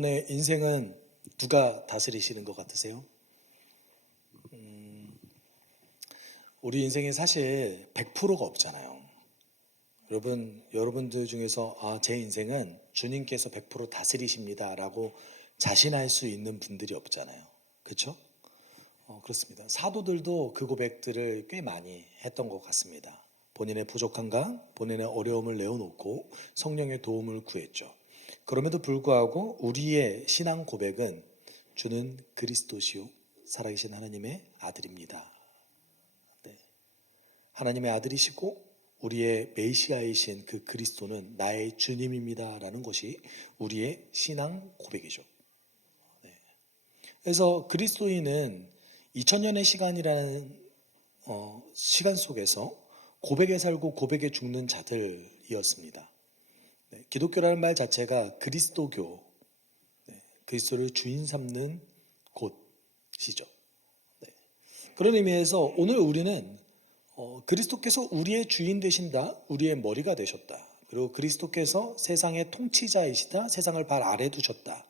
여러분의 인생은 누가 다스리시는 것 같으세요? 우리 인생에 사실 100%가 없잖아요. 여러분들 중에서 제 인생은 주님께서 100% 다스리십니다 라고 자신할 수 있는 분들이 없잖아요. 그렇죠? 그렇습니다. 사도들도 그 고백들을 꽤 많이 했던 것 같습니다. 본인의 부족함과 본인의 어려움을 내어놓고 성령의 도움을 구했죠. 그럼에도 불구하고 우리의 신앙 고백은 주는 그리스도시요 살아계신 하나님의 아들입니다. 네. 하나님의 아들이시고 우리의 메시아이신 그 그리스도는 나의 주님입니다 라는 것이 우리의 신앙 고백이죠. 네. 그래서 그리스도인은 2000년의 시간이라는 시간 속에서 고백에 살고 고백에 죽는 자들이었습니다. 네. 기독교라는 말 자체가 그리스도교, 그리스도를 주인 삼는 곳이죠. 네. 그런 의미에서 오늘 우리는 그리스도께서 우리의 주인 되신다, 우리의 머리가 되셨다. 그리고 그리스도께서 세상의 통치자이시다, 세상을 발 아래 두셨다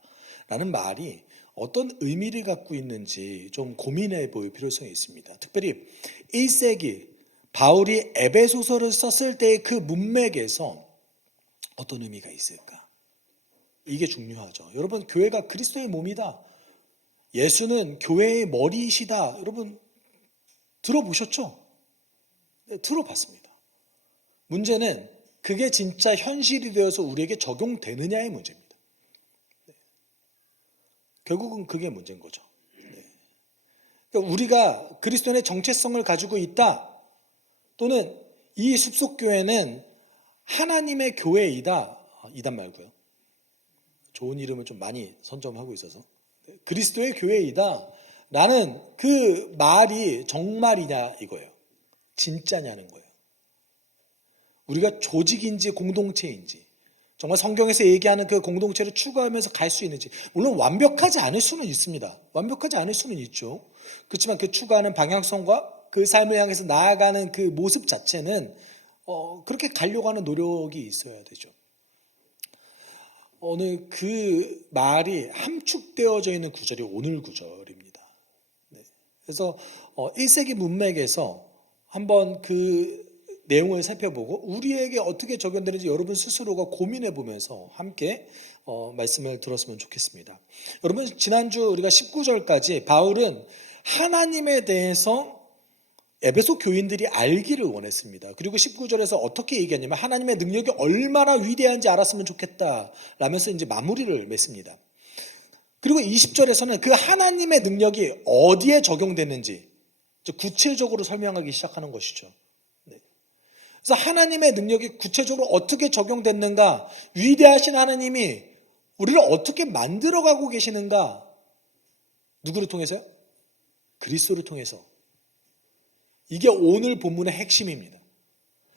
라는 말이 어떤 의미를 갖고 있는지 좀 고민해 볼 필요성이 있습니다. 특별히 1세기 바울이 에베소서를 썼을 때의 그 문맥에서 어떤 의미가 있을까? 이게 중요하죠. 여러분, 교회가 그리스도의 몸이다. 예수는 교회의 머리이시다. 여러분 들어보셨죠? 네, 들어봤습니다. 문제는 그게 진짜 현실이 되어서 우리에게 적용되느냐의 문제입니다. 네. 결국은 그게 문제인 거죠. 네. 그러니까 우리가 그리스도의 정체성을 가지고 있다. 또는 이 숲속교회는 하나님의 교회이다. 이단 말고요. 좋은 이름을 좀 많이 선점하고 있어서 그리스도의 교회이다 라는 그 말이 정말이냐 이거예요. 진짜냐는 거예요. 우리가 조직인지 공동체인지 정말 성경에서 얘기하는 그 공동체를 추구하면서 갈 수 있는지, 물론 완벽하지 않을 수는 있습니다. 완벽하지 않을 수는 있죠. 그렇지만 그 추구하는 방향성과 그 삶을 향해서 나아가는 그 모습 자체는 그렇게 가려고 하는 노력이 있어야 되죠. 오늘 그 말이 함축되어져 있는 구절이 오늘 구절입니다. 네. 그래서 1세기 문맥에서 한번 그 내용을 살펴보고 우리에게 어떻게 적용되는지 여러분 스스로가 고민해 보면서 함께 말씀을 들었으면 좋겠습니다. 여러분, 지난주 우리가 19절까지 바울은 하나님에 대해서 에베소 교인들이 알기를 원했습니다. 그리고 19절에서 어떻게 얘기하냐면 하나님의 능력이 얼마나 위대한지 알았으면 좋겠다 라면서 이제 마무리를 맺습니다. 그리고 20절에서는 그 하나님의 능력이 어디에 적용되는지 구체적으로 설명하기 시작하는 것이죠. 네. 그래서 하나님의 능력이 구체적으로 어떻게 적용됐는가, 위대하신 하나님이 우리를 어떻게 만들어가고 계시는가, 누구를 통해서요? 그리스도를 통해서. 이게 오늘 본문의 핵심입니다.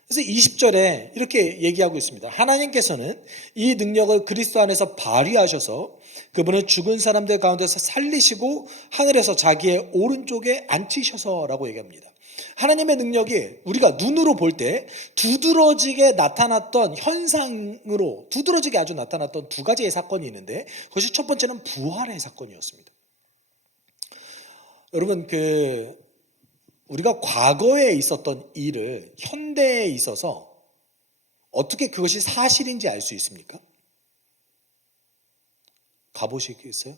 그래서 20절에 이렇게 얘기하고 있습니다. 하나님께서는 이 능력을 그리스도 안에서 발휘하셔서 그분을 죽은 사람들 가운데서 살리시고 하늘에서 자기의 오른쪽에 앉히셔서라고 얘기합니다. 하나님의 능력이 우리가 눈으로 볼 때 두드러지게 나타났던 현상으로 두드러지게 아주 나타났던 두 가지의 사건이 있는데, 그것이 첫 번째는 부활의 사건이었습니다. 여러분, 우리가 과거에 있었던 일을 현대에 있어서 어떻게 그것이 사실인지 알 수 있습니까? 가보시겠어요?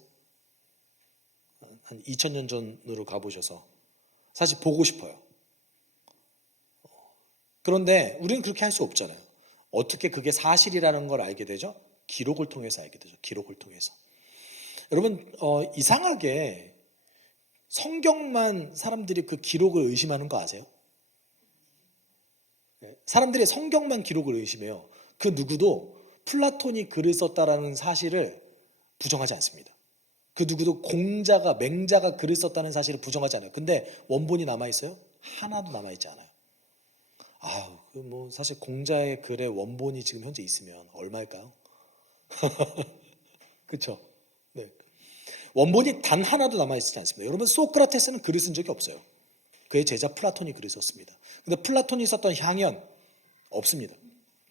한 2000년 전으로 가보셔서 사실 보고 싶어요. 그런데 우리는 그렇게 할 수 없잖아요. 어떻게 그게 사실이라는 걸 알게 되죠? 기록을 통해서 알게 되죠. 기록을 통해서. 여러분, 이상하게 성경만 사람들이 그 기록을 의심하는 거 아세요? 사람들이 성경만 기록을 의심해요. 그 누구도 플라톤이 글을 썼다라는 사실을 부정하지 않습니다. 그 누구도 맹자가 글을 썼다는 사실을 부정하지 않아요. 근데 원본이 남아있어요? 하나도 남아있지 않아요. 사실 공자의 글의 원본이 지금 현재 있으면 얼마일까요? 그렇죠? 네. 원본이 단 하나도 남아있지 않습니다. 여러분, 소크라테스는 글을 쓴 적이 없어요. 그의 제자 플라톤이 글을 썼습니다. 근데 플라톤이 썼던 향연 없습니다.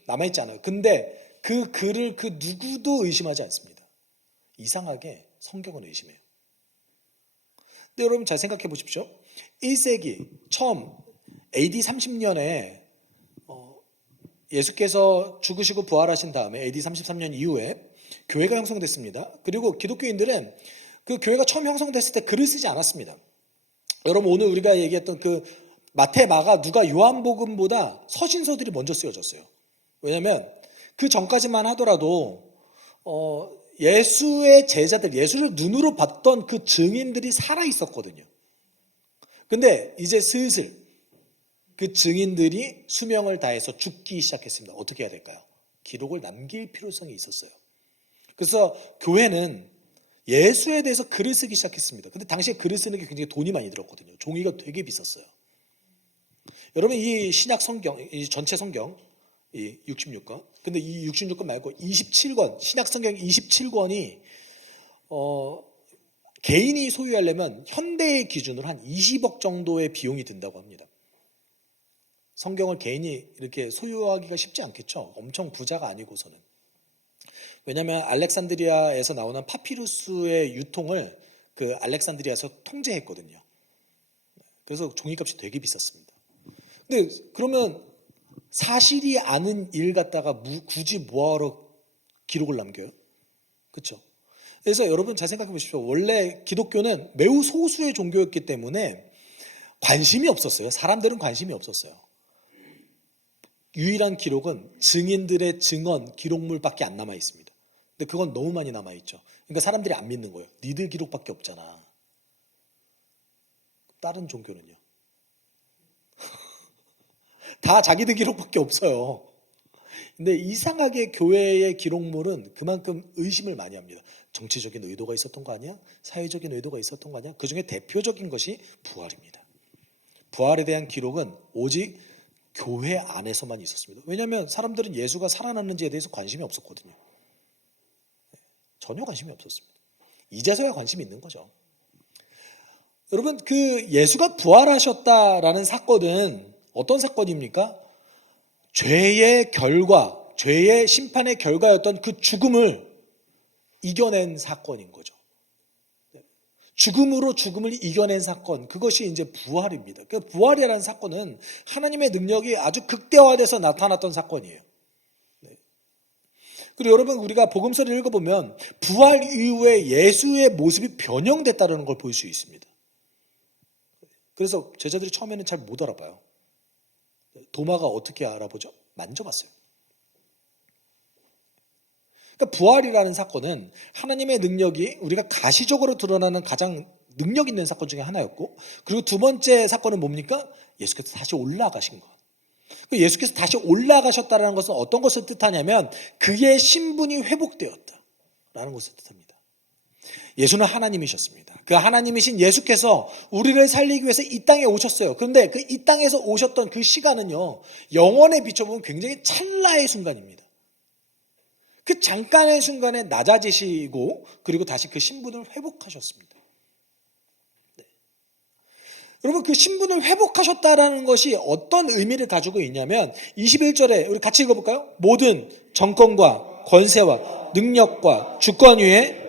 남아있지 않아요. 근데 그 글을 그 누구도 의심하지 않습니다. 이상하게 성경은 의심해요. 근데 여러분 잘 생각해 보십시오. 1세기 처음 AD 30년에 예수께서 죽으시고 부활하신 다음에 AD 33년 이후에 교회가 형성됐습니다. 그리고 기독교인들은 그 교회가 처음 형성됐을 때 글을 쓰지 않았습니다. 여러분 오늘 우리가 얘기했던 그 마태, 마가, 누가, 요한복음보다 서신서들이 먼저 쓰여졌어요. 왜냐하면 그 전까지만 하더라도 예수의 제자들, 예수를 눈으로 봤던 그 증인들이 살아 있었거든요. 근데 이제 슬슬 그 증인들이 수명을 다해서 죽기 시작했습니다. 어떻게 해야 될까요? 기록을 남길 필요성이 있었어요. 그래서 교회는 예수에 대해서 글을 쓰기 시작했습니다. 근데 당시에 글을 쓰는 게 굉장히 돈이 많이 들었거든요. 종이가 되게 비쌌어요. 여러분 이 신약 성경, 이 전체 성경, 이 66권. 근데 이 66권 말고 27권, 신약 성경 27권이 개인이 소유하려면 현대의 기준으로 한 20억 정도의 비용이 든다고 합니다. 성경을 개인이 이렇게 소유하기가 쉽지 않겠죠. 엄청 부자가 아니고서는. 왜냐하면 알렉산드리아에서 나오는 파피루스의 유통을 그 알렉산드리아에서 통제했거든요. 그래서 종이값이 되게 비쌌습니다. 근데 그러면 사실이 아닌 일 갖다가 굳이 뭐하러 기록을 남겨요? 그렇죠? 그래서 여러분 잘 생각해 보십시오. 원래 기독교는 매우 소수의 종교였기 때문에 관심이 없었어요. 사람들은 관심이 없었어요. 유일한 기록은 증인들의 증언, 기록물밖에 안 남아 있습니다. 근데 그건 너무 많이 남아 있죠. 그러니까 사람들이 안 믿는 거예요. 니들 기록밖에 없잖아. 다른 종교는요? 다 자기들 기록밖에 없어요. 근데 이상하게 교회의 기록물은 그만큼 의심을 많이 합니다. 정치적인 의도가 있었던 거 아니야? 사회적인 의도가 있었던 거 아니야? 그 중에 대표적인 것이 부활입니다. 부활에 대한 기록은 오직 교회 안에서만 있었습니다. 왜냐하면 사람들은 예수가 살아났는지에 대해서 관심이 없었거든요. 전혀 관심이 없었습니다. 이제서야 관심이 있는 거죠. 여러분 그 예수가 부활하셨다라는 사건은 어떤 사건입니까? 죄의 결과, 죄의 심판의 결과였던 그 죽음을 이겨낸 사건인 거죠. 죽음으로 죽음을 이겨낸 사건, 그것이 이제 부활입니다. 그 부활이라는 사건은 하나님의 능력이 아주 극대화돼서 나타났던 사건이에요. 그리고 여러분 우리가 복음서를 읽어보면 부활 이후에 예수의 모습이 변형됐다는 걸 볼 수 있습니다. 그래서 제자들이 처음에는 잘 못 알아봐요. 도마가 어떻게 알아보죠? 만져봤어요. 그러니까 부활이라는 사건은 하나님의 능력이 우리가 가시적으로 드러나는 가장 능력 있는 사건 중에 하나였고, 그리고 두 번째 사건은 뭡니까? 예수께서 다시 올라가신 것. 예수께서 다시 올라가셨다는 것은 어떤 것을 뜻하냐면 그의 신분이 회복되었다라는 것을 뜻합니다. 예수는 하나님이셨습니다. 그 하나님이신 예수께서 우리를 살리기 위해서 이 땅에 오셨어요. 그런데 그 이 땅에서 오셨던 그 시간은요, 영원에 비춰보면 굉장히 찰나의 순간입니다. 그 잠깐의 순간에 낮아지시고 그리고 다시 그 신분을 회복하셨습니다. 네. 여러분 그 신분을 회복하셨다라는 것이 어떤 의미를 가지고 있냐면 21절에 우리 같이 읽어볼까요? 모든 정권과 권세와 능력과 주권 위에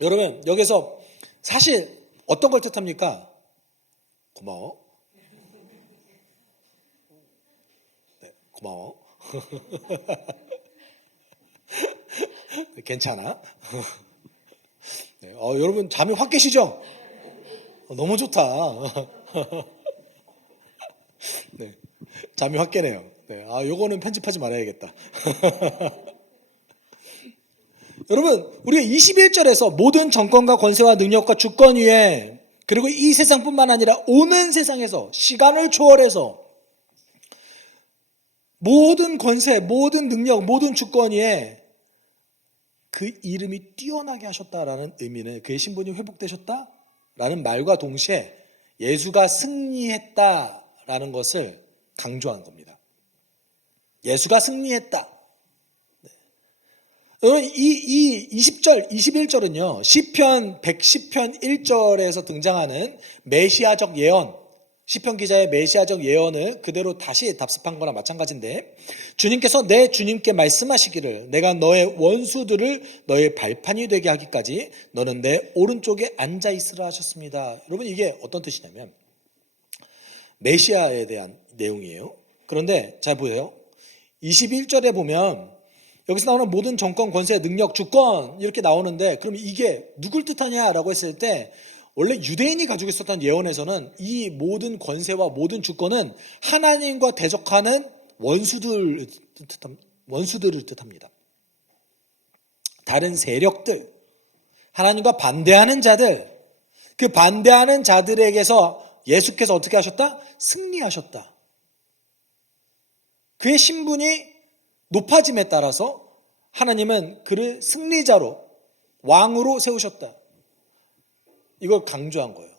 여러분 여기서 사실 어떤 걸 뜻합니까? 고마워. 네, 고마워. 괜찮아. 네, 여러분 잠이 확 깨시죠? 너무 좋다. 네, 잠이 확 깨네요. 네, 요거는 편집하지 말아야겠다. 여러분 우리가 21절에서 모든 정권과 권세와 능력과 주권 위에 그리고 이 세상뿐만 아니라 오는 세상에서 시간을 초월해서 모든 권세, 모든 능력, 모든 주권 위에 그 이름이 뛰어나게 하셨다라는 의미는 그의 신분이 회복되셨다라는 말과 동시에 예수가 승리했다라는 것을 강조한 겁니다. 예수가 승리했다. 여러분 이 20절, 21절은요. 시편 110편 1절에서 등장하는 메시아적 예언, 시편 기자의 메시아적 예언을 그대로 다시 답습한 거나 마찬가지인데, 주님께서 내 주님께 말씀하시기를 내가 너의 원수들을 너의 발판이 되게 하기까지 너는 내 오른쪽에 앉아 있으라 하셨습니다. 여러분, 이게 어떤 뜻이냐면 메시아에 대한 내용이에요. 그런데 잘 보세요. 21절에 보면 여기서 나오는 모든 정권, 권세, 능력, 주권 이렇게 나오는데, 그럼 이게 누굴 뜻하냐라고 했을 때 원래 유대인이 가지고 있었던 예언에서는 이 모든 권세와 모든 주권은 하나님과 대적하는 원수들을 뜻합니다. 다른 세력들, 하나님과 반대하는 자들, 그 반대하는 자들에게서 예수께서 어떻게 하셨다? 승리하셨다. 그의 신분이 높아짐에 따라서 하나님은 그를 승리자로, 왕으로 세우셨다. 이걸 강조한 거예요.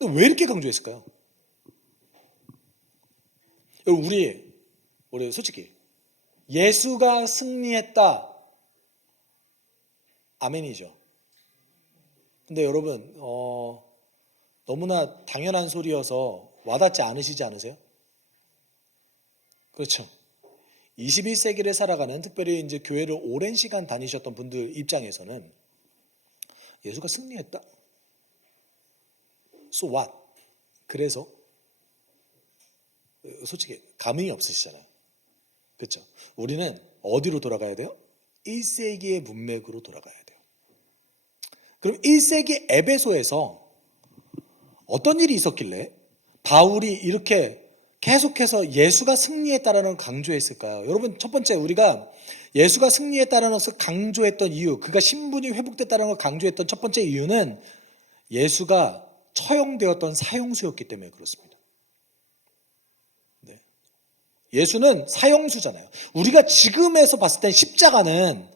왜 이렇게 강조했을까요? 우리 솔직히 예수가 승리했다, 아멘이죠. 근데 여러분, 너무나 당연한 소리여서 와닿지 않으시지 않으세요? 그렇죠. 21세기를 살아가는, 특별히 이제 교회를 오랜 시간 다니셨던 분들 입장에서는 예수가 승리했다? So what? 그래서 솔직히 감흥이 없으시잖아요. 그렇죠? 우리는 어디로 돌아가야 돼요? 1세기의 문맥으로 돌아가야 돼요. 그럼 1세기 에베소에서 어떤 일이 있었길래 바울이 이렇게 계속해서 예수가 승리했다라는 걸 강조했을까요? 여러분, 첫 번째 우리가 예수가 승리했다라는 것을 강조했던 이유, 그가 신분이 회복됐다는 걸 강조했던 첫 번째 이유는 예수가 처형되었던 사형수였기 때문에 그렇습니다. 네. 예수는 사형수잖아요. 우리가 지금에서 봤을 땐 십자가는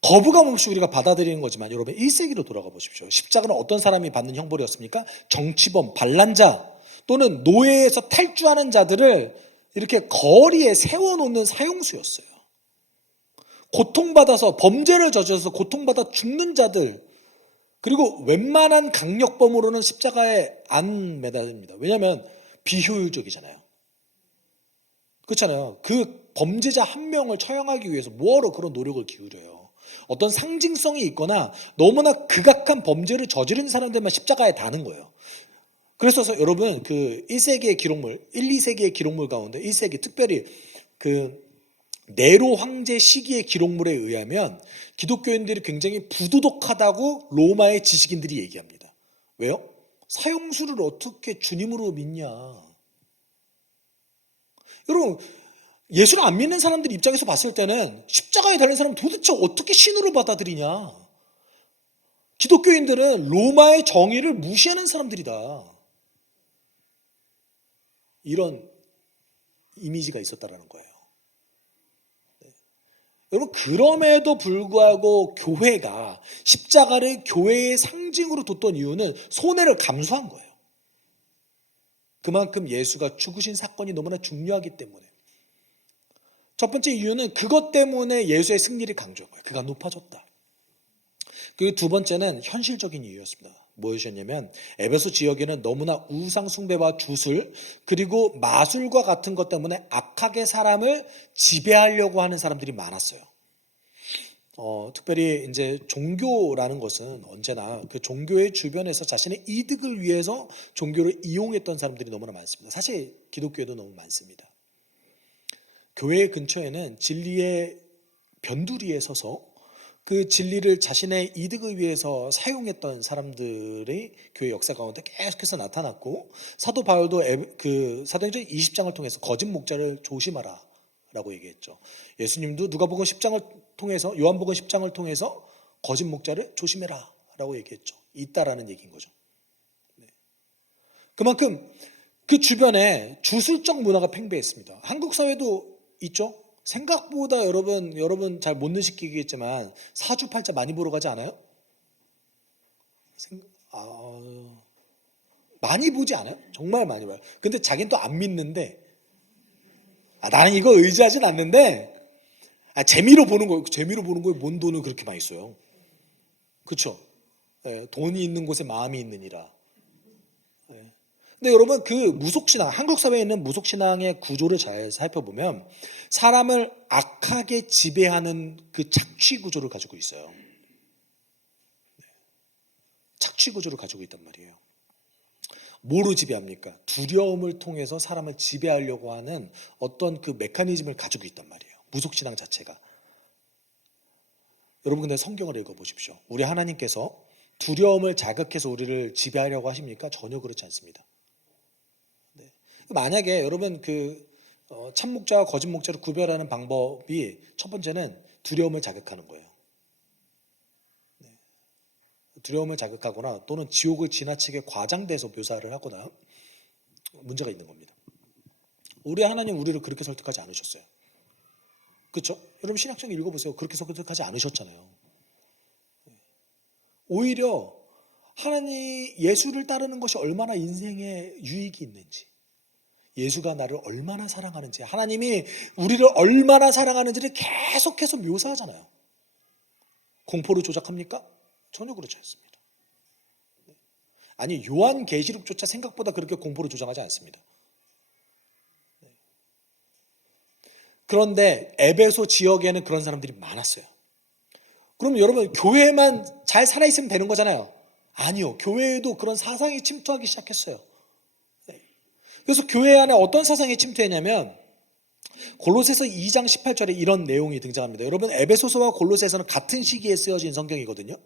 거부감 없이 우리가 받아들이는 거지만, 여러분 1세기로 돌아가 보십시오. 십자가는 어떤 사람이 받는 형벌이었습니까? 정치범, 반란자 또는 노예에서 탈주하는 자들을 이렇게 거리에 세워놓는 사형수였어요. 고통받아서, 범죄를 저질러서 고통받아 죽는 자들, 그리고 웬만한 강력범으로는 십자가에 안 매달립니다. 왜냐하면 비효율적이잖아요. 그렇잖아요. 그 범죄자 한 명을 처형하기 위해서 뭐하러 그런 노력을 기울여요. 어떤 상징성이 있거나 너무나 극악한 범죄를 저지른 사람들만 십자가에 다는 거예요. 그래서 여러분, 그 1세기의 기록물, 1, 2세기의 기록물 가운데 1세기, 특별히 그 네로 황제 시기의 기록물에 의하면 기독교인들이 굉장히 부도덕하다고 로마의 지식인들이 얘기합니다. 왜요? 사형수를 어떻게 주님으로 믿냐. 여러분, 예수를 안 믿는 사람들 입장에서 봤을 때는 십자가에 달린 사람 도대체 어떻게 신으로 받아들이냐. 기독교인들은 로마의 정의를 무시하는 사람들이다. 이런 이미지가 있었다라는 거예요. 여러분, 그럼에도 불구하고 교회가 십자가를 교회의 상징으로 뒀던 이유는 손해를 감수한 거예요. 그만큼 예수가 죽으신 사건이 너무나 중요하기 때문에. 첫 번째 이유는 그것 때문에 예수의 승리를 강조한 거예요. 그가 높아졌다. 그리고 두 번째는 현실적인 이유였습니다. 무엇이었냐면 에베소 지역에는 너무나 우상 숭배와 주술, 그리고 마술과 같은 것 때문에 악하게 사람을 지배하려고 하는 사람들이 많았어요. 특별히 이제 종교라는 것은 언제나 그 종교의 주변에서 자신의 이득을 위해서 종교를 이용했던 사람들이 너무나 많습니다. 사실 기독교에도 너무 많습니다. 교회 근처에는 진리의 변두리에 서서 그 진리를 자신의 이득을 위해서 사용했던 사람들의 교회 역사 가운데 계속해서 나타났고, 사도 바울도 그 사도행전 20장을 통해서 거짓 목자를 조심하라 라고 얘기했죠. 예수님도 누가복음 10장을 통해서, 요한복음 10장을 통해서 거짓 목자를 조심해라 라고 얘기했죠. 있다라는 얘기인 거죠. 네. 그만큼 그 주변에 주술적 문화가 팽배했습니다. 한국 사회도 있죠. 생각보다 여러분 잘 못 느끼겠지만 사주팔자 많이 보러 가지 않아요? 많이 보지 않아요? 정말 많이 봐요. 근데 자기는 또 안 믿는데, 나는 이거 의지하진 않는데, 재미로 보는 거에 뭔 돈을 그렇게 많이 써요? 그렇죠? 네, 돈이 있는 곳에 마음이 있느니라. 네. 근데 여러분 그 무속신앙, 한국 사회에 있는 무속신앙의 구조를 잘 살펴보면 사람을 악하게 지배하는 그 착취 구조를 가지고 있어요. 착취 구조를 가지고 있단 말이에요. 뭐로 지배합니까? 두려움을 통해서 사람을 지배하려고 하는 어떤 그 메커니즘을 가지고 있단 말이에요. 무속신앙 자체가. 여러분 근데 성경을 읽어보십시오. 우리 하나님께서 두려움을 자극해서 우리를 지배하려고 하십니까? 전혀 그렇지 않습니다. 네. 만약에 여러분 참목자와 거짓 목자를 구별하는 방법이 첫 번째는 두려움을 자극하는 거예요. 두려움을 자극하거나 또는 지옥을 지나치게 과장돼서 묘사를 하거나 문제가 있는 겁니다. 우리 하나님 우리를 그렇게 설득하지 않으셨어요. 그렇죠? 여러분 신약성 읽어보세요. 그렇게 설득하지 않으셨잖아요. 오히려 하나님 예수를 따르는 것이 얼마나 인생에 유익이 있는지, 예수가 나를 얼마나 사랑하는지, 하나님이 우리를 얼마나 사랑하는지를 계속해서 묘사하잖아요. 공포를 조작합니까? 전혀 그렇지 않습니다. 아니 요한계시록조차 생각보다 그렇게 공포를 조장하지 않습니다. 그런데 에베소 지역에는 그런 사람들이 많았어요. 그럼 여러분 교회만 잘 살아있으면 되는 거잖아요. 아니요. 교회에도 그런 사상이 침투하기 시작했어요. 그래서 교회 안에 어떤 사상이 침투했냐면 골로새서 2장 18절에 이런 내용이 등장합니다. 여러분 에베소서와 골로새서는 같은 시기에 쓰여진 성경이거든요.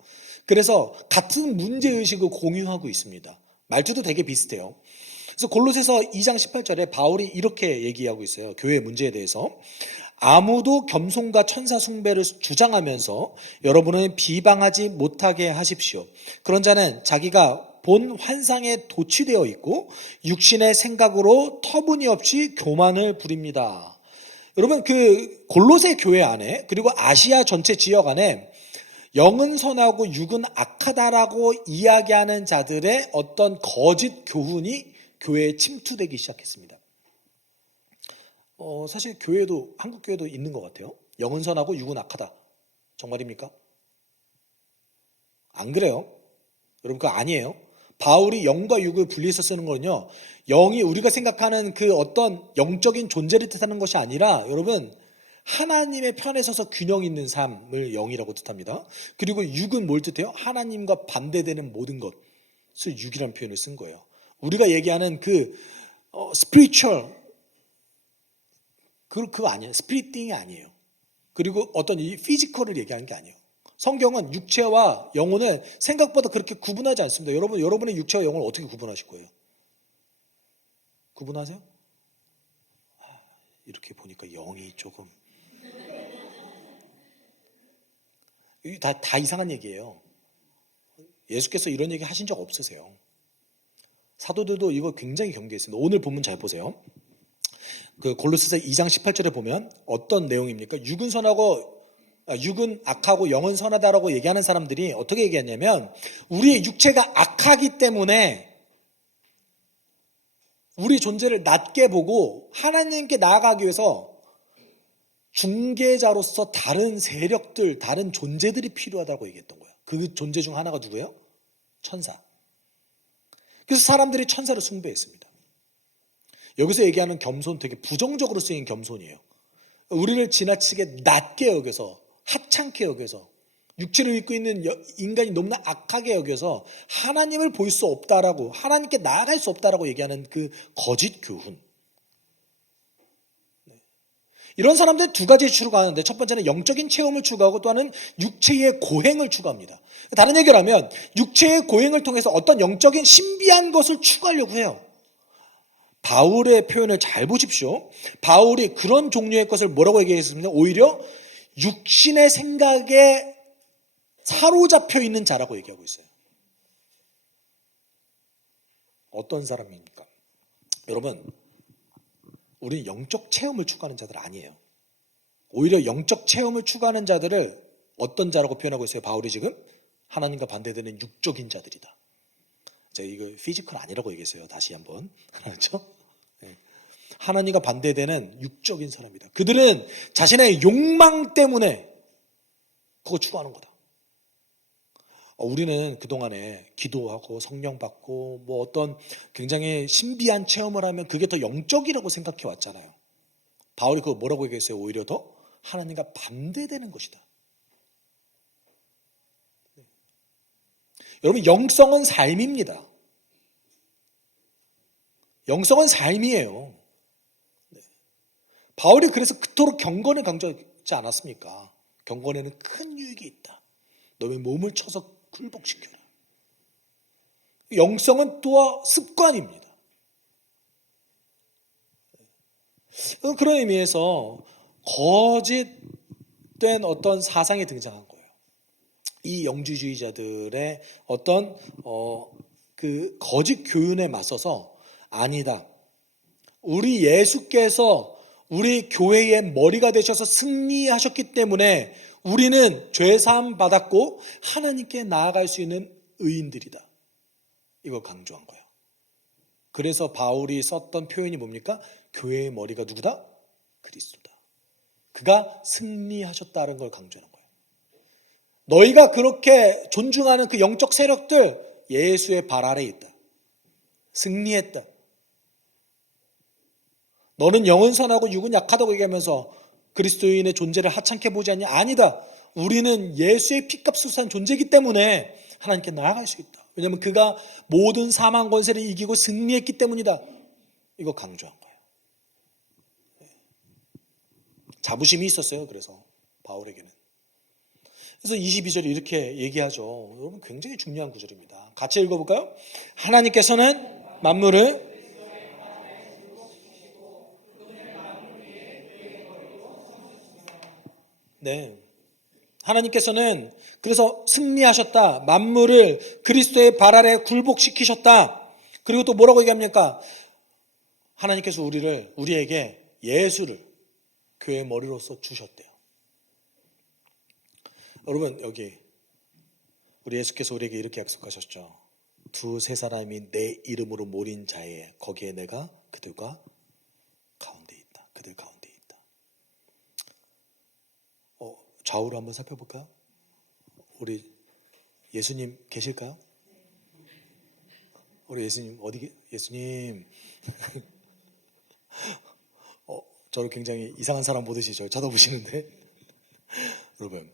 그래서 같은 문제의식을 공유하고 있습니다. 말투도 되게 비슷해요. 그래서 골로새서 2장 18절에 바울이 이렇게 얘기하고 있어요. 교회의 문제에 대해서. 아무도 겸손과 천사 숭배를 주장하면서 여러분은 비방하지 못하게 하십시오. 그런 자는 자기가 본 환상에 도취되어 있고 육신의 생각으로 터무니없이 교만을 부립니다. 여러분 그 골로새 교회 안에 그리고 아시아 전체 지역 안에 영은 선하고 육은 악하다라고 이야기하는 자들의 어떤 거짓 교훈이 교회에 침투되기 시작했습니다. 사실 교회도 한국 교회도 있는 것 같아요. 영은 선하고 육은 악하다. 정말입니까? 안 그래요? 여러분 그거 아니에요. 바울이 영과 육을 분리해서 쓰는 거는요. 영이 우리가 생각하는 그 어떤 영적인 존재를 뜻하는 것이 아니라 여러분 하나님의 편에 서서 균형 있는 삶을 영이라고 뜻합니다. 그리고 육은 뭘 뜻해요? 하나님과 반대되는 모든 것을 육이라는 표현을 쓴 거예요. 우리가 얘기하는 spiritual 그거 아니에요. 스피리팅이 아니에요. 그리고 어떤 이 피지컬을 얘기하는 게 아니에요. 성경은 육체와 영혼을 생각보다 그렇게 구분하지 않습니다. 여러분의 육체와 영혼을 어떻게 구분하실 거예요? 구분하세요? 이렇게 보니까 영이 조금 다 이상한 얘기예요. 예수께서 이런 얘기 하신 적 없으세요. 사도들도 이거 굉장히 경계했습니다. 오늘 본문 잘 보세요. 그 골로새서 2장 18절에 보면 어떤 내용입니까? 육은 악하고 영은 선하다라고 얘기하는 사람들이 어떻게 얘기했냐면 우리의 육체가 악하기 때문에 우리 존재를 낮게 보고 하나님께 나아가기 위해서 중개자로서 다른 세력들, 다른 존재들이 필요하다고 얘기했던 거예요. 그 존재 중 하나가 누구예요? 천사. 그래서 사람들이 천사를 숭배했습니다. 여기서 얘기하는 겸손 되게 부정적으로 쓰인 겸손이에요. 우리를 지나치게 낮게 여겨서 하찮게 여겨서 육체를 입고 있는 인간이 너무나 악하게 여겨서 하나님을 볼 수 없다라고 하나님께 나아갈 수 없다라고 얘기하는 그 거짓 교훈. 이런 사람들 두 가지 추구하는데 첫 번째는 영적인 체험을 추구하고 또 하나는 육체의 고행을 추구합니다. 다른 얘기를 하면 육체의 고행을 통해서 어떤 영적인 신비한 것을 추구하려고 해요. 바울의 표현을 잘 보십시오. 바울이 그런 종류의 것을 뭐라고 얘기했습니까? 오히려 육신의 생각에 사로잡혀 있는 자라고 얘기하고 있어요. 어떤 사람입니까? 여러분, 우리는 영적 체험을 추구하는 자들 아니에요. 오히려 영적 체험을 추구하는 자들을 어떤 자라고 표현하고 있어요? 바울이 지금 하나님과 반대되는 육적인 자들이다. 제가 이거 피지컬 아니라고 얘기했어요. 다시 한번. 그렇죠? 하나님과 반대되는 육적인 사람이다. 그들은 자신의 욕망 때문에 그거 추구하는 거다. 우리는 그동안에 기도하고 성령 받고 뭐 어떤 굉장히 신비한 체험을 하면 그게 더 영적이라고 생각해 왔잖아요. 바울이 그거 뭐라고 얘기했어요? 오히려 더 하나님과 반대되는 것이다. 여러분, 영성은 삶입니다. 영성은 삶이에요. 바울이 그래서 그토록 경건을 강조하지 않았습니까? 경건에는 큰 유익이 있다. 너의 몸을 쳐서 굴복시켜라. 영성은 또한 습관입니다. 그런 의미에서 거짓된 어떤 사상이 등장한 거예요. 이 영주주의자들의 어떤 그 거짓 교훈에 맞서서 아니다. 우리 예수께서 우리 교회의 머리가 되셔서 승리하셨기 때문에 우리는 죄사함 받았고 하나님께 나아갈 수 있는 의인들이다. 이걸 강조한 거예요. 그래서 바울이 썼던 표현이 뭡니까? 교회의 머리가 누구다? 그리스도다. 그가 승리하셨다는 걸 강조하는 거예요. 너희가 그렇게 존중하는 그 영적 세력들 예수의 발 아래에 있다. 승리했다. 너는 영은 선하고 육은 약하다고 얘기하면서 그리스도인의 존재를 하찮게 보지 않냐? 아니다. 우리는 예수의 피값으로 산 존재이기 때문에 하나님께 나아갈 수 있다. 왜냐하면 그가 모든 사망 권세를 이기고 승리했기 때문이다. 이거 강조한 거예요. 자부심이 있었어요. 그래서 바울에게는. 그래서 22절에 이렇게 얘기하죠. 여러분 굉장히 중요한 구절입니다. 같이 읽어볼까요? 하나님께서는 만물을 네. 하나님께서는 그래서 승리하셨다. 만물을 그리스도의 발 아래 굴복시키셨다. 그리고 또 뭐라고 얘기합니까? 하나님께서 우리에게 예수를 교회의 머리로서 주셨대요. 여러분 여기 우리 예수께서 우리에게 이렇게 약속하셨죠. 두세 사람이 내 이름으로 모인 자에 거기에 내가 그들과 가운데 있다. 그들 가운데 있다. 좌우로 한번 살펴볼까요? 우리 예수님 계실까요? 우리 예수님 예수님 저를 굉장히 이상한 사람 보듯이 저를 쳐다보시는데 여러분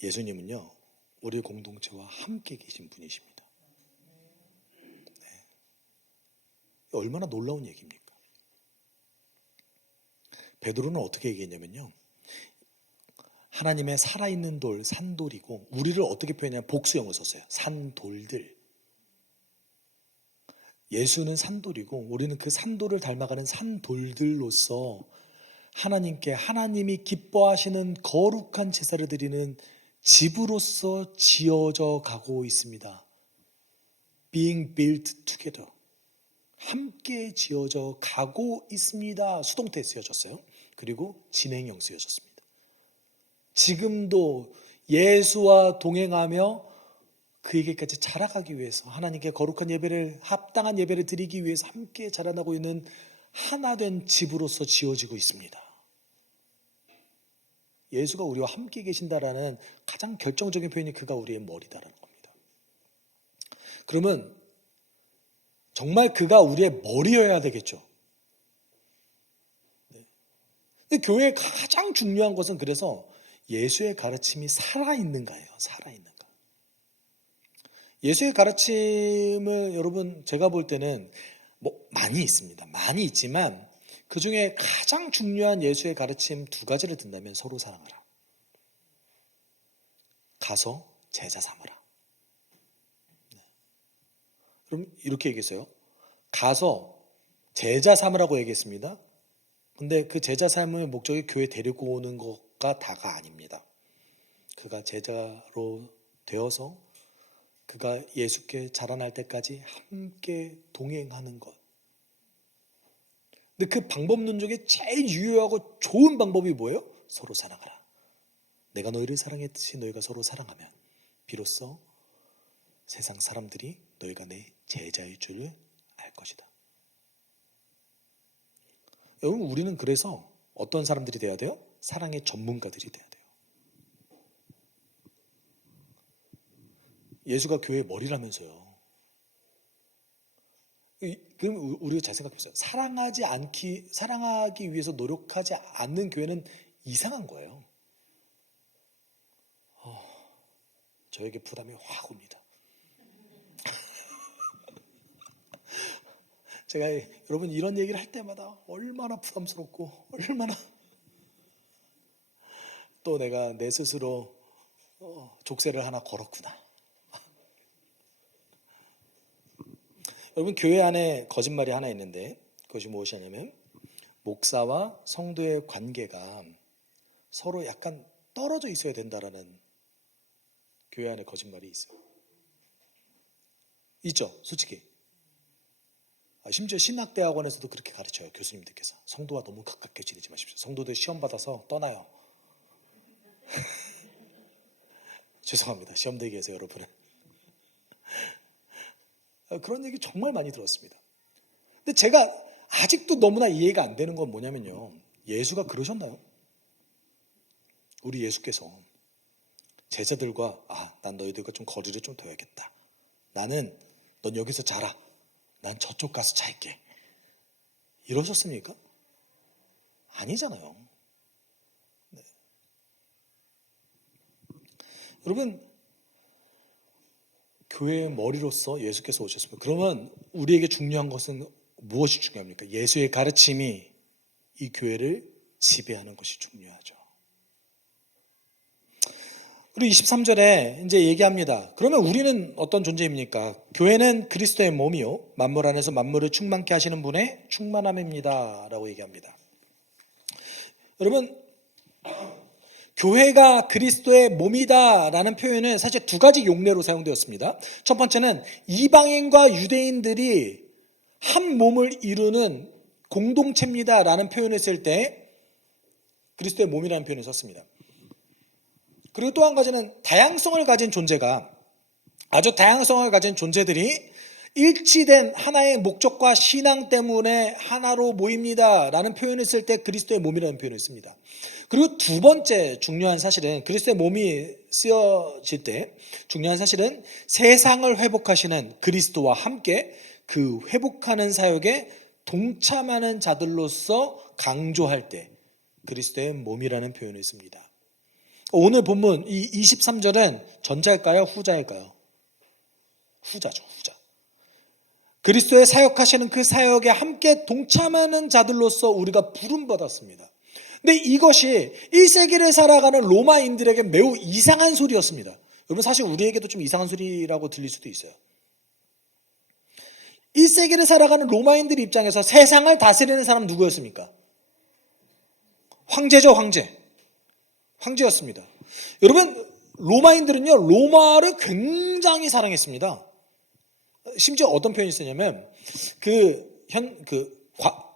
예수님은요 우리 공동체와 함께 계신 분이십니다. 네. 얼마나 놀라운 얘기입니까? 베드로는 어떻게 얘기했냐면요 하나님의 살아있는 돌, 산돌이고 우리를 어떻게 표현하냐면 복수형을 썼어요. 산돌들. 예수는 산돌이고 우리는 그 산돌을 닮아가는 산돌들로서 하나님께 하나님이 기뻐하시는 거룩한 제사를 드리는 집으로서 지어져 가고 있습니다. Being built together. 함께 지어져 가고 있습니다. 수동태 쓰여졌어요. 그리고 진행형 쓰여졌습니다. 지금도 예수와 동행하며 그에게까지 자라가기 위해서 하나님께 거룩한 예배를 합당한 예배를 드리기 위해서 함께 자라나고 있는 하나된 집으로서 지어지고 있습니다. 예수가 우리와 함께 계신다라는 가장 결정적인 표현이 그가 우리의 머리다라는 겁니다. 그러면 정말 그가 우리의 머리여야 되겠죠. 근데 교회의 가장 중요한 것은 그래서 예수의 가르침이 살아있는가예요. 살아있는가. 예수의 가르침을 여러분 제가 볼 때는 많이 있습니다. 많이 있지만 그 중에 가장 중요한 예수의 가르침 두 가지를 든다면 서로 사랑하라. 가서 제자 삼으라. 네. 그럼 이렇게 얘기했어요. 가서 제자 삼으라고 얘기했습니다. 근데 그 제자 삼의 목적이 교회 데리고 오는 것가 다가 아닙니다. 그가 제자로 되어서 그가 예수께 자라날 때까지 함께 동행하는 것. 근데 그 방법론 중에 제일 유효하고 좋은 방법이 뭐예요? 서로 사랑하라. 내가 너희를 사랑했듯이 너희가 서로 사랑하면 비로소 세상 사람들이 너희가 내 제자일 줄을 알 것이다. 여러분 우리는 그래서 어떤 사람들이 돼야 돼요? 사랑의 전문가들이 돼야 돼요. 예수가 교회의 머리라면서요. 그럼 우리가 잘 생각해보세요. 사랑하기 위해서 노력하지 않는 교회는 이상한 거예요. 저에게 부담이 확 옵니다. 제가 여러분 이런 얘기를 할 때마다 얼마나 부담스럽고 얼마나 또 내가 내 스스로 족쇄를 하나 걸었구나. 여러분 교회 안에 거짓말이 하나 있는데 그것이 무엇이냐면 목사와 성도의 관계가 서로 약간 떨어져 있어야 된다라는 교회 안에 거짓말이 있어요. 있죠, 솔직히. 심지어 신학대학원에서도 그렇게 가르쳐요. 교수님들께서 성도와 너무 가깝게 지내지 마십시오. 성도들 시험 받아서 떠나요. 죄송합니다. 시험 대기 해서 여러분은. 그런 얘기 정말 많이 들었습니다. 근데 제가 아직도 너무나 이해가 안 되는 건 뭐냐면요. 예수가 그러셨나요? 우리 예수께서 제자들과 난 너희들과 좀 거리를 좀 둬야겠다. 넌 여기서 자라. 난 저쪽 가서 잘게. 이러셨습니까? 아니잖아요. 네. 여러분 교회의 머리로서 예수께서 오셨습니다. 그러면 우리에게 중요한 것은 무엇이 중요합니까? 예수의 가르침이 이 교회를 지배하는 것이 중요하죠. 그리고 23절에 이제 얘기합니다. 그러면 우리는 어떤 존재입니까? 교회는 그리스도의 몸이요 만물 안에서 만물을 충만케 하시는 분의 충만함입니다 라고 얘기합니다. 여러분 교회가 그리스도의 몸이다 라는 표현은 사실 두 가지 용례로 사용되었습니다. 첫 번째는 이방인과 유대인들이 한 몸을 이루는 공동체입니다 라는 표현을 쓸 때 그리스도의 몸이라는 표현을 썼습니다. 그리고 또 한 가지는 다양성을 가진 존재가 아주 다양성을 가진 존재들이 일치된 하나의 목적과 신앙 때문에 하나로 모입니다 라는 표현을 쓸 때 그리스도의 몸이라는 표현을 씁니다. 그리고 두 번째 중요한 사실은 그리스도의 몸이 쓰여질 때 중요한 사실은 세상을 회복하시는 그리스도와 함께 그 회복하는 사역에 동참하는 자들로서 강조할 때 그리스도의 몸이라는 표현을 씁니다. 오늘 본문 이 23절은 전자일까요? 후자일까요? 후자죠. 후자. 그리스도의 사역하시는 그 사역에 함께 동참하는 자들로서 우리가 부름받았습니다. 근데 이것이 1세기를 살아가는 로마인들에게 매우 이상한 소리였습니다. 여러분 사실 우리에게도 좀 이상한 소리라고 들릴 수도 있어요. 1세기를 살아가는 로마인들 입장에서 세상을 다스리는 사람 누구였습니까? 황제죠, 황제. 황제였습니다. 여러분 로마인들은요 로마를 굉장히 사랑했습니다. 심지어 어떤 표현이 쓰냐면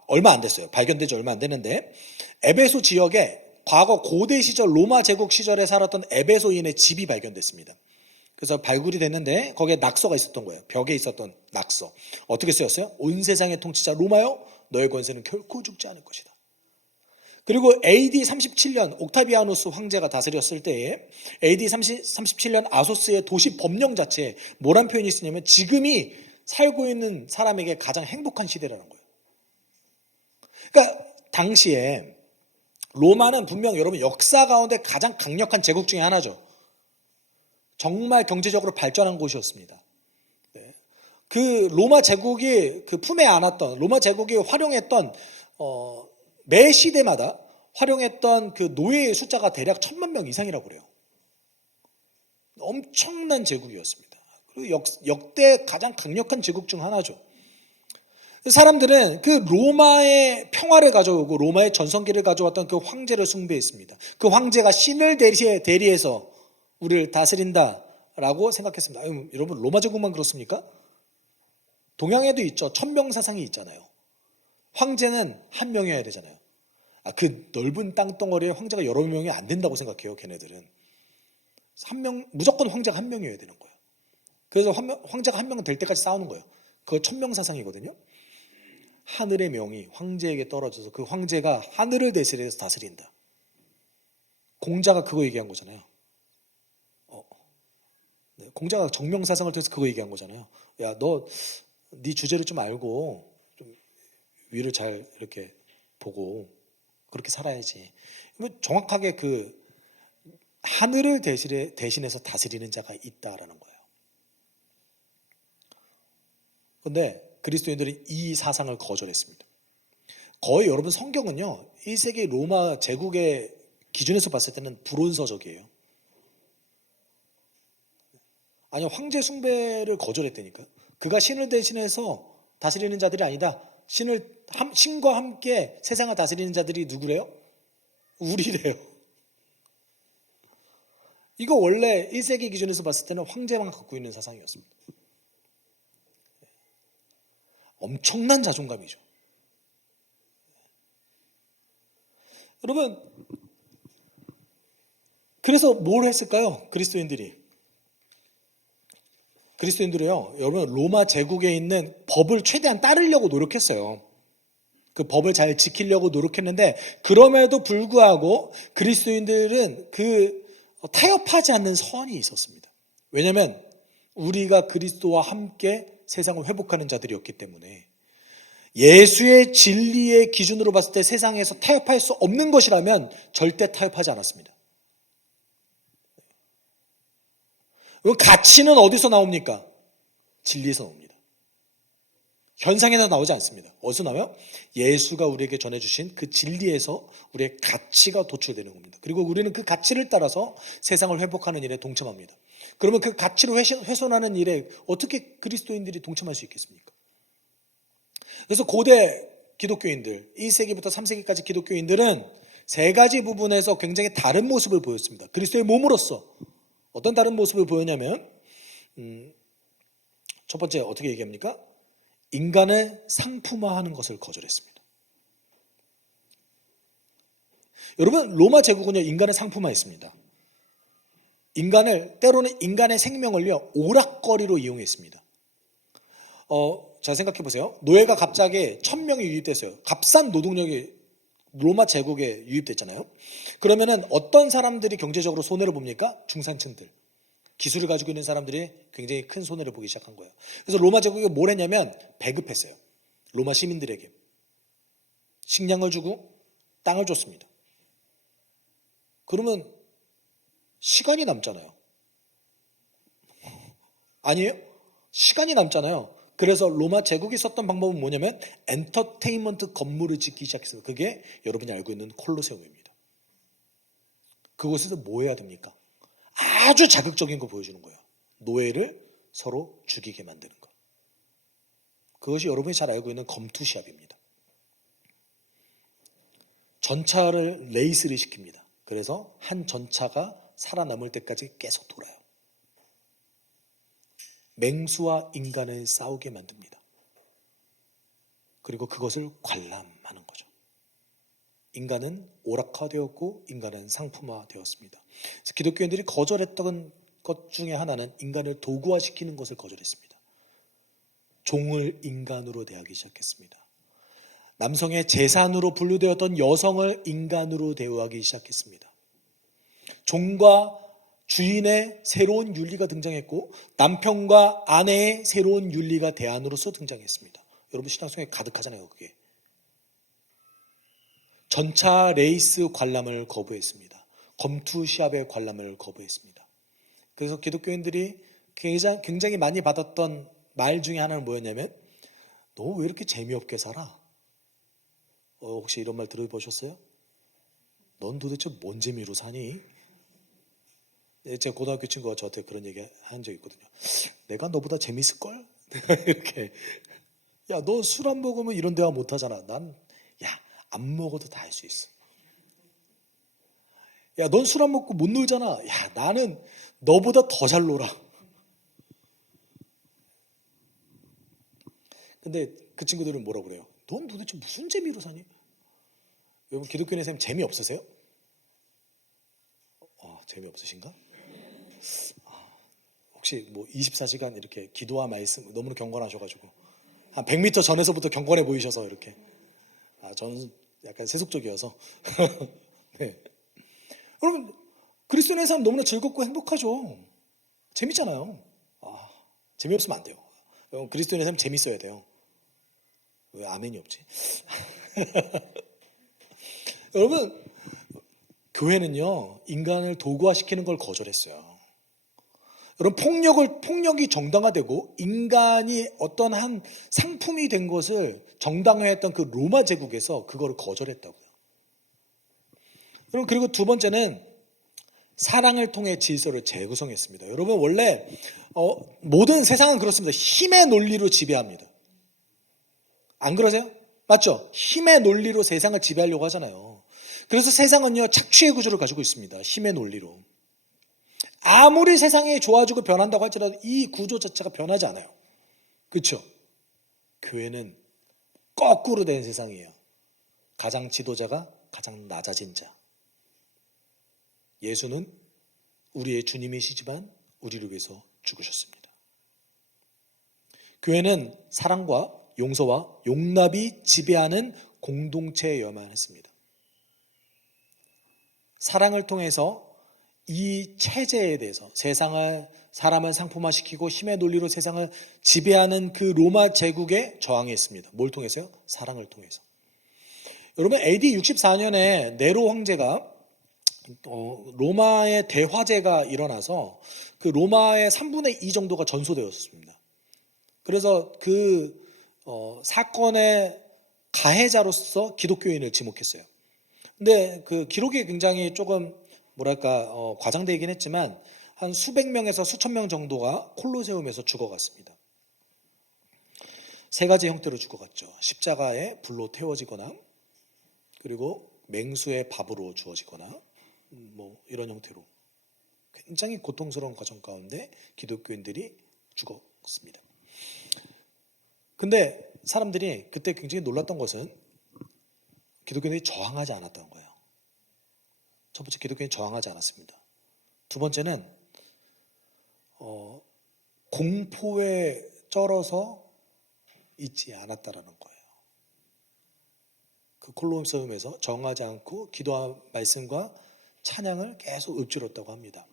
얼마 안 됐어요. 발견된 지 얼마 안 됐는데 에베소 지역에 과거 고대 시절 로마 제국 시절에 살았던 에베소인의 집이 발견됐습니다. 그래서 발굴이 됐는데 거기에 낙서가 있었던 거예요. 벽에 있었던 낙서. 어떻게 쓰였어요? 온 세상의 통치자 로마여 너의 권세는 결코 죽지 않을 것이다. 그리고 AD 37년 옥타비아누스 황제가 다스렸을 때에 AD 37년 아소스의 도시 법령 자체에 뭐란 표현이 쓰냐면 지금이 살고 있는 사람에게 가장 행복한 시대라는 거예요. 그러니까 당시에 로마는 분명 여러분 역사 가운데 가장 강력한 제국 중에 하나죠. 정말 경제적으로 발전한 곳이었습니다. 네. 그 로마 제국이 품에 안았던 로마 제국이 활용했던 매 시대마다 활용했던 그 노예의 숫자가 대략 1000만 명 이상이라고 그래요. 엄청난 제국이었습니다. 그리고 역대 가장 강력한 제국 중 하나죠. 사람들은 그 로마의 평화를 가져오고 로마의 전성기를 가져왔던 그 황제를 숭배했습니다. 그 황제가 신을 대리해서 우리를 다스린다라고 생각했습니다. 여러분 로마 제국만 그렇습니까? 동양에도 있죠. 천명사상이 있잖아요. 황제는 한 명이어야 되잖아요. 그 넓은 땅덩어리에 황제가 여러 명이 안 된다고 생각해요. 걔네들은 무조건 황제가 한 명이어야 되는 거예요. 그래서 황제가 한 명은 될 때까지 싸우는 거예요. 그거 천명사상이거든요. 하늘의 명이 황제에게 떨어져서 그 황제가 하늘을 다스린다. 공자가 그거 얘기한 거잖아요. 공자가 정명사상을 통해서 그거 얘기한 거잖아요. 야, 너 네 주제를 좀 알고 좀 위를 잘 이렇게 보고 그렇게 살아야지. 정확하게 그 하늘을 대신해서 다스리는 자가 있다라는 거예요. 그런데 그리스도인들이 이 사상을 거절했습니다. 거의 여러분 성경은요 1세기 로마 제국의 기준에서 봤을 때는 불온서적이에요. 아니 황제 숭배를 거절했다니까요. 그가 신을 대신해서 다스리는 자들이 아니다. 신과 함께 세상을 다스리는 자들이 누구래요? 우리래요. 이거 원래 1세기 기준에서 봤을 때는 황제만 갖고 있는 사상이었습니다. 엄청난 자존감이죠. 여러분, 그래서 뭘 했을까요? 그리스도인들이요. 여러분, 로마 제국에 있는 법을 최대한 따르려고 노력했어요. 그 법을 잘 지키려고 노력했는데, 그럼에도 불구하고 그리스도인들은 타협하지 않는 선이 있었습니다. 왜냐하면 우리가 그리스도와 함께 세상을 회복하는 자들이었기 때문에 예수의 진리의 기준으로 봤을 때 세상에서 타협할 수 없는 것이라면 절대 타협하지 않았습니다. 가치는 어디서 나옵니까? 진리에서 나옵니다. 현상에서 나오지 않습니다. 어디서 나와요? 예수가 우리에게 전해주신 그 진리에서 우리의 가치가 도출되는 겁니다. 그리고 우리는 그 가치를 따라서 세상을 회복하는 일에 동참합니다. 그러면 그 가치를 훼손하는 일에 어떻게 그리스도인들이 동참할 수 있겠습니까? 그래서 고대 기독교인들, 1세기부터 3세기까지 기독교인들은 세 가지 부분에서 굉장히 다른 모습을 보였습니다. 그리스도의 몸으로서 어떤 다른 모습을 보였냐면 첫 번째 어떻게 얘기합니까? 인간을 상품화하는 것을 거절했습니다. 여러분 로마 제국은요 인간을 상품화했습니다. 때로는 인간의 생명을요 오락거리로 이용했습니다. 잘 생각해 보세요. 노예가 갑자기 1000명이 유입됐어요. 값싼 노동력이 로마 제국에 유입됐잖아요. 그러면은 어떤 사람들이 경제적으로 손해를 봅니까? 중산층들. 기술을 가지고 있는 사람들이 굉장히 큰 손해를 보기 시작한 거예요. 그래서 로마 제국이 뭘 했냐면 배급했어요. 로마 시민들에게. 식량을 주고 땅을 줬습니다. 그러면 시간이 남잖아요. 아니에요? 시간이 남잖아요. 그래서 로마 제국이 썼던 방법은 뭐냐면 엔터테인먼트 건물을 짓기 시작했어요. 그게 여러분이 알고 있는 콜로세움입니다. 그곳에서 뭐 해야 됩니까? 아주 자극적인 거 보여주는 거예요. 노예를 서로 죽이게 만드는 거. 그것이 여러분이 잘 알고 있는 검투시합입니다. 전차를 레이스를 시킵니다. 그래서 한 전차가 살아남을 때까지 계속 돌아요. 맹수와 인간을 싸우게 만듭니다. 그리고 그것을 관람하는 거죠. 인간은 오락화되었고 인간은 상품화되었습니다. 그래서 기독교인들이 거절했던 것 중에 하나는 인간을 도구화시키는 것을 거절했습니다. 종을 인간으로 대하기 시작했습니다. 남성의 재산으로 분류되었던 여성을 인간으로 대우하기 시작했습니다. 종과 주인의 새로운 윤리가 등장했고 남편과 아내의 새로운 윤리가 대안으로서 등장했습니다. 여러분 신앙 속에 가득하잖아요. 그게. 전차 레이스 관람을 거부했습니다. 검투 시합의 관람을 거부했습니다. 그래서 기독교인들이 굉장히 많이 받았던 말 중에 하나는 뭐였냐면 너 왜 이렇게 재미없게 살아? 혹시 이런 말 들어보셨어요? 넌 도대체 뭔 재미로 사니? 제 고등학교 친구가 저한테 그런 얘기 한 적이 있거든요. 내가 너보다 재밌을걸? 이렇게. 야, 너 술 안 먹으면 이런 대화 못 하잖아. 안 먹어도 다 할 수 있어. 야, 넌 술 안 먹고 못 놀잖아. 야, 나는 너보다 더 잘 놀아. 근데 그 친구들은 뭐라고 그래요? 넌 도대체 무슨 재미로 사니? 여러분 기독교인의 삶 재미없으세요? 재미없으신가? 혹시 뭐 24시간 이렇게 기도와 말씀 너무나 경건하셔가지고 한 100m 전에서부터 경건해 보이셔서 이렇게 저는 약간 세속적이어서 네. 여러분 그리스도인의 삶 너무나 즐겁고 행복하죠. 재밌잖아요. 재미없으면 안 돼요. 그리스도인의 삶 재밌어야 돼요. 왜 아멘이 없지? 여러분, 교회는요, 인간을 도구화시키는 걸 거절했어요. 여러분, 폭력이 정당화되고 인간이 어떤 한 상품이 된 것을 정당화했던 그 로마 제국에서 그거를 거절했다고요. 여러분, 그리고 두 번째는 사랑을 통해 질서를 재구성했습니다. 여러분, 원래 모든 세상은 그렇습니다. 힘의 논리로 지배합니다. 안 그러세요? 맞죠? 힘의 논리로 세상을 지배하려고 하잖아요. 그래서 세상은요, 착취의 구조를 가지고 있습니다. 힘의 논리로. 아무리 세상이 좋아지고 변한다고 할지라도 이 구조 자체가 변하지 않아요. 그렇죠? 교회는 거꾸로 된 세상이에요. 가장 지도자가 가장 낮아진 자. 예수는 우리의 주님이시지만 우리를 위해서 죽으셨습니다. 교회는 사랑과 용서와 용납이 지배하는 공동체여야만 했습니다. 사랑을 통해서 이 체제에 대해서 사람을 상품화시키고 힘의 논리로 세상을 지배하는 그 로마 제국에 저항했습니다. 뭘 통해서요? 사랑을 통해서. 여러분, AD 64년에 네로 황제가 로마의 대화재가 일어나서 그 로마의 3분의 2 정도가 전소되었습니다. 그래서 그 사건의 가해자로서 기독교인을 지목했어요. 근데 그 기록이 굉장히 조금 과장되긴 했지만 한 수백 명에서 수천 명 정도가 콜로세움에서 죽어갔습니다. 세 가지 형태로 죽어갔죠. 십자가에 불로 태워지거나, 그리고 맹수의 밥으로 주어지거나, 이런 형태로 굉장히 고통스러운 과정 가운데 기독교인들이 죽었습니다. 근데 사람들이 그때 굉장히 놀랐던 것은 기독교인들이 저항하지 않았다는 거예요. 첫 번째, 기독교인이 저항하지 않았습니다. 두 번째는 공포에 쩔어서 있지 않았다라는 거예요. 그 콜로세움에서 저항하지 않고 기도와 말씀과 찬양을 계속 읊조렸다고 합니다.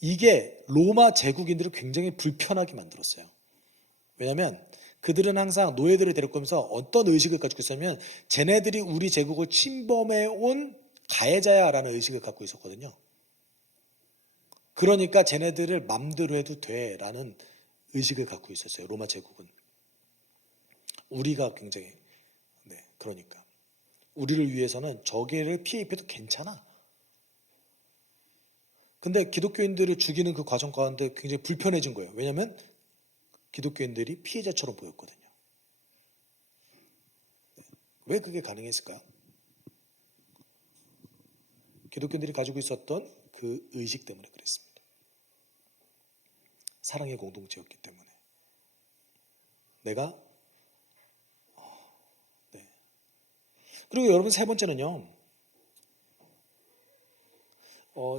이게 로마 제국인들을 굉장히 불편하게 만들었어요. 왜냐하면 그들은 항상 노예들을 데려오면서 어떤 의식을 가지고 있었냐면 쟤네들이 우리 제국을 침범해온 가해자야라는 의식을 갖고 있었거든요. 그러니까 쟤네들을 맘대로 해도 돼라는 의식을 갖고 있었어요. 로마 제국은. 우리가 굉장히 그러니까 우리를 위해서는 저기를 피해 입혀도 괜찮아. 근데 기독교인들을 죽이는 그 과정 가운데 굉장히 불편해진 거예요. 왜냐하면 기독교인들이 피해자처럼 보였거든요. 왜 그게 가능했을까요? 기독교인들이 가지고 있었던 그 의식 때문에 그랬습니다. 사랑의 공동체였기 때문에. 그리고 여러분, 세 번째는요.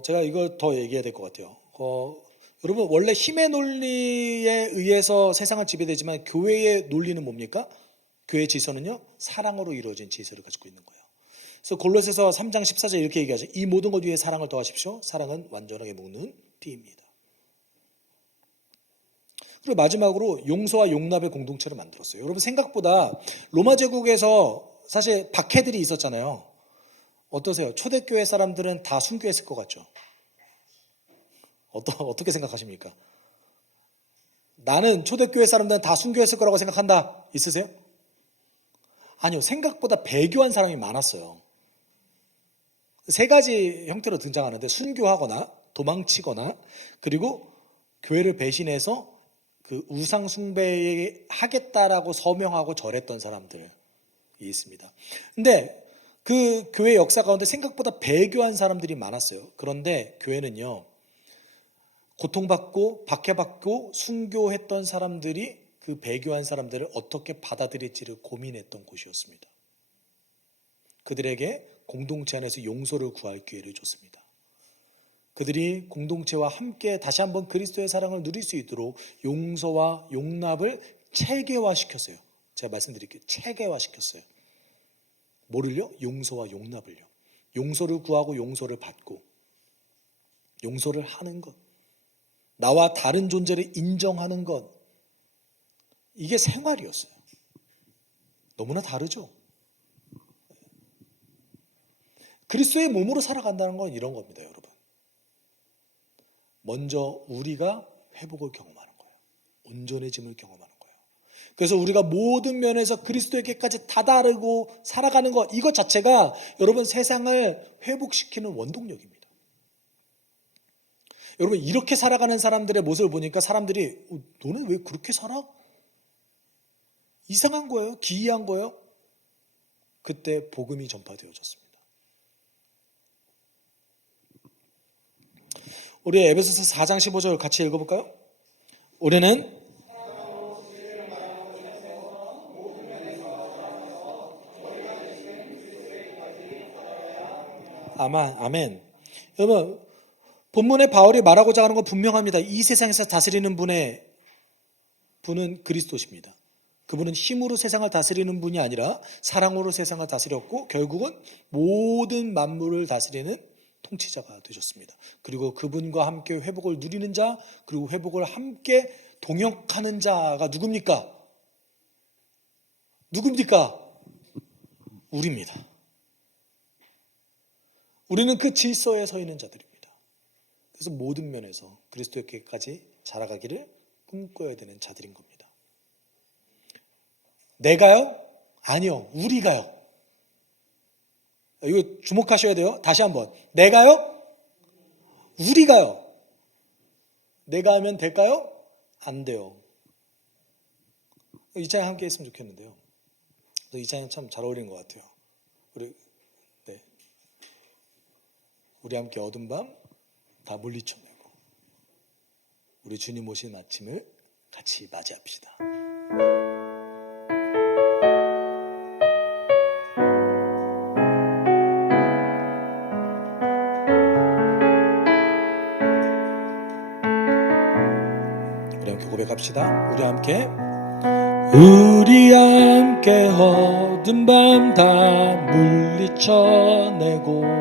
제가 이걸 더 얘기해야 될 것 같아요. 여러분, 원래 힘의 논리에 의해서 세상을 지배되지만 교회의 논리는 뭡니까? 교회의 질서는요, 사랑으로 이루어진 질서를 가지고 있는 거예요. 그래서 골로새서 3장 14절 이렇게 얘기하죠. 이 모든 것 위에 사랑을 더하십시오. 사랑은 완전하게 묶는 띠입니다. 그리고 마지막으로 용서와 용납의 공동체를 만들었어요. 여러분, 생각보다 로마 제국에서 사실 박해들이 있었잖아요. 어떠세요? 초대교회 사람들은 다 순교했을 것 같죠? 어떻게 생각하십니까? 나는 초대교회 사람들은 다 순교했을 거라고 생각한다. 있으세요? 아니요. 생각보다 배교한 사람이 많았어요. 세 가지 형태로 등장하는데 순교하거나 도망치거나 그리고 교회를 배신해서 그 우상 숭배하겠다라고 서명하고 절했던 사람들이 있습니다. 근데 그 교회 역사 가운데 생각보다 배교한 사람들이 많았어요. 그런데 교회는요, 고통받고 박해받고 순교했던 사람들이 그 배교한 사람들을 어떻게 받아들일지를 고민했던 곳이었습니다. 그들에게 공동체 안에서 용서를 구할 기회를 줬습니다. 그들이 공동체와 함께 다시 한번 그리스도의 사랑을 누릴 수 있도록 용서와 용납을 체계화시켰어요. 제가 말씀드릴게요. 체계화시켰어요. 뭐를요? 용서와 용납을요. 용서를 구하고 용서를 받고 용서를 하는 것, 나와 다른 존재를 인정하는 것, 이게 생활이었어요. 너무나 다르죠. 그리스도의 몸으로 살아간다는 건 이런 겁니다, 여러분. 먼저 우리가 회복을 경험하는 거예요. 온전해짐을 경험하는 거예요. 그래서 우리가 모든 면에서 그리스도에게까지 다다르고 살아가는 것, 이것 자체가 여러분 세상을 회복시키는 원동력입니다. 여러분 이렇게 살아가는 사람들의 모습을 보니까 사람들이 너는 왜 그렇게 살아? 이상한 거예요? 기이한 거예요? 그때 복음이 전파되어졌습니다. 우리 에베소서 4장 15절 같이 읽어볼까요? 우리는 아멘. 여러분 본문에 바울이 말하고자 하는 건 분명합니다. 이 세상에서 다스리는 분은 그리스도십니다. 그분은 힘으로 세상을 다스리는 분이 아니라 사랑으로 세상을 다스렸고 결국은 모든 만물을 다스리는 통치자가 되셨습니다. 그리고 그분과 함께 회복을 누리는 자, 그리고 회복을 함께 동역하는 자가 누굽니까? 우리입니다. 우리는 그 질서에 서 있는 자들입니다. 그래서 모든 면에서 그리스도께까지 자라가기를 꿈꿔야 되는 자들인 겁니다. 내가요? 아니요. 우리가요. 이거 주목하셔야 돼요. 다시 한번. 내가요? 우리가요. 내가 하면 될까요? 안 돼요. 이 찬양 함께 했으면 좋겠는데요. 이 찬양 참 잘 어울리는 것 같아요. 우리 함께 어두운 밤 다 물리쳐내고 우리 주님 오신 아침을 같이 맞이합시다. 우리 함께 고백합시다. 우리 함께 어두운 밤 다 물리쳐내고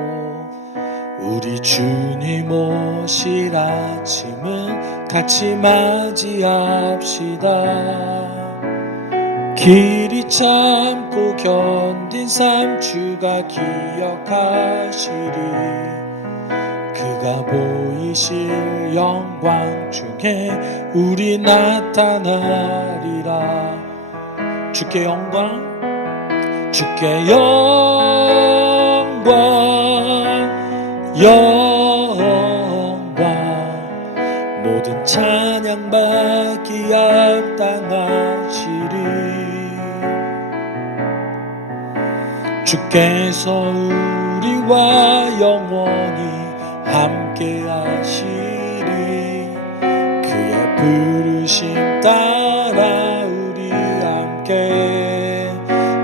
우리 주님 오실 아침은 같이 맞이합시다. 길이 참고 견딘 삶 주가 기억하시리. 그가 보이실 영광 중에 우리 나타나리라. 주께 영광 모든 찬양 받기 합당하시리. 주께서 우리와 영원히 함께 하시리. 그의 부르심 따라 우리 함께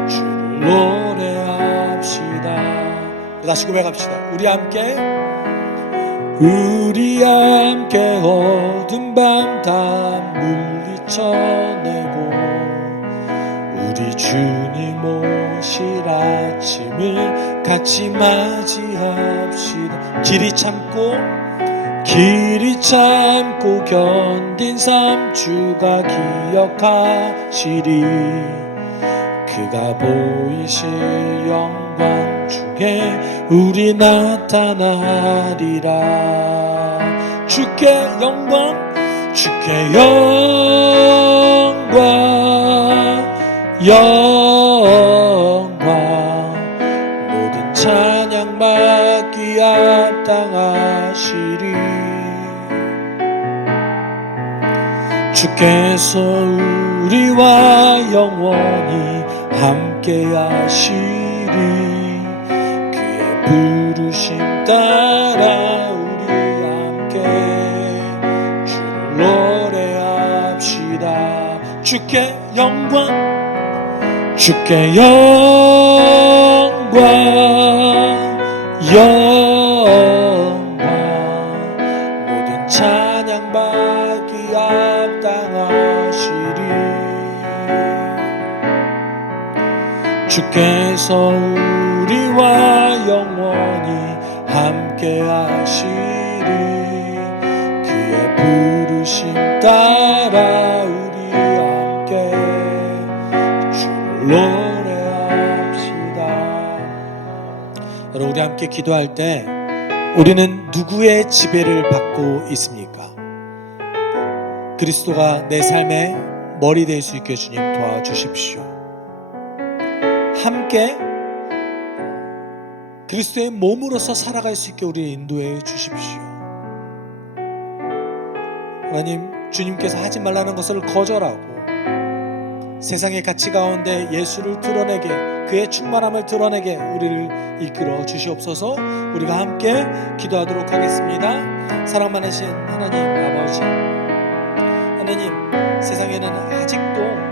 주를 노래합시다. 다시 고백합시다. 우리 함께 어두운 밤 다 물리쳐내고 우리 주님 오실 아침을 같이 맞이합시다. 길이 참고 견딘 삶 주가 기억하시리. 그가 보이실 영광 중에 우리 나타나리라. 주께 영광 모든 찬양 받기 합당하시리. 주께서 우리와 영원히 함께 하시리. 그의 부르심 따라 우리 함께 주를 노래합시다. 주께 영광 모든 찬양 받기 합당하시리. 주께서 우리와 영원히 함께 하시리. 그의 부르심 따라 우리 함께 노래합시다. 여러분, 우리 함께 기도할 때 우리는 누구의 지배를 받고 있습니까? 그리스도가 내 삶의 머리 될 수 있게 주님 도와주십시오. 함께 그리스도의 몸으로서 살아갈 수 있게 우리 인도해 주십시오. 하나님, 주님께서 하지 말라는 것을 거절하고 세상의 가치 가운데 예수를 드러내게, 그의 충만함을 드러내게 우리를 이끌어 주시옵소서. 우리가 함께 기도하도록 하겠습니다. 사랑 많으신 하나님 아버지, 하나님, 세상에는 아직도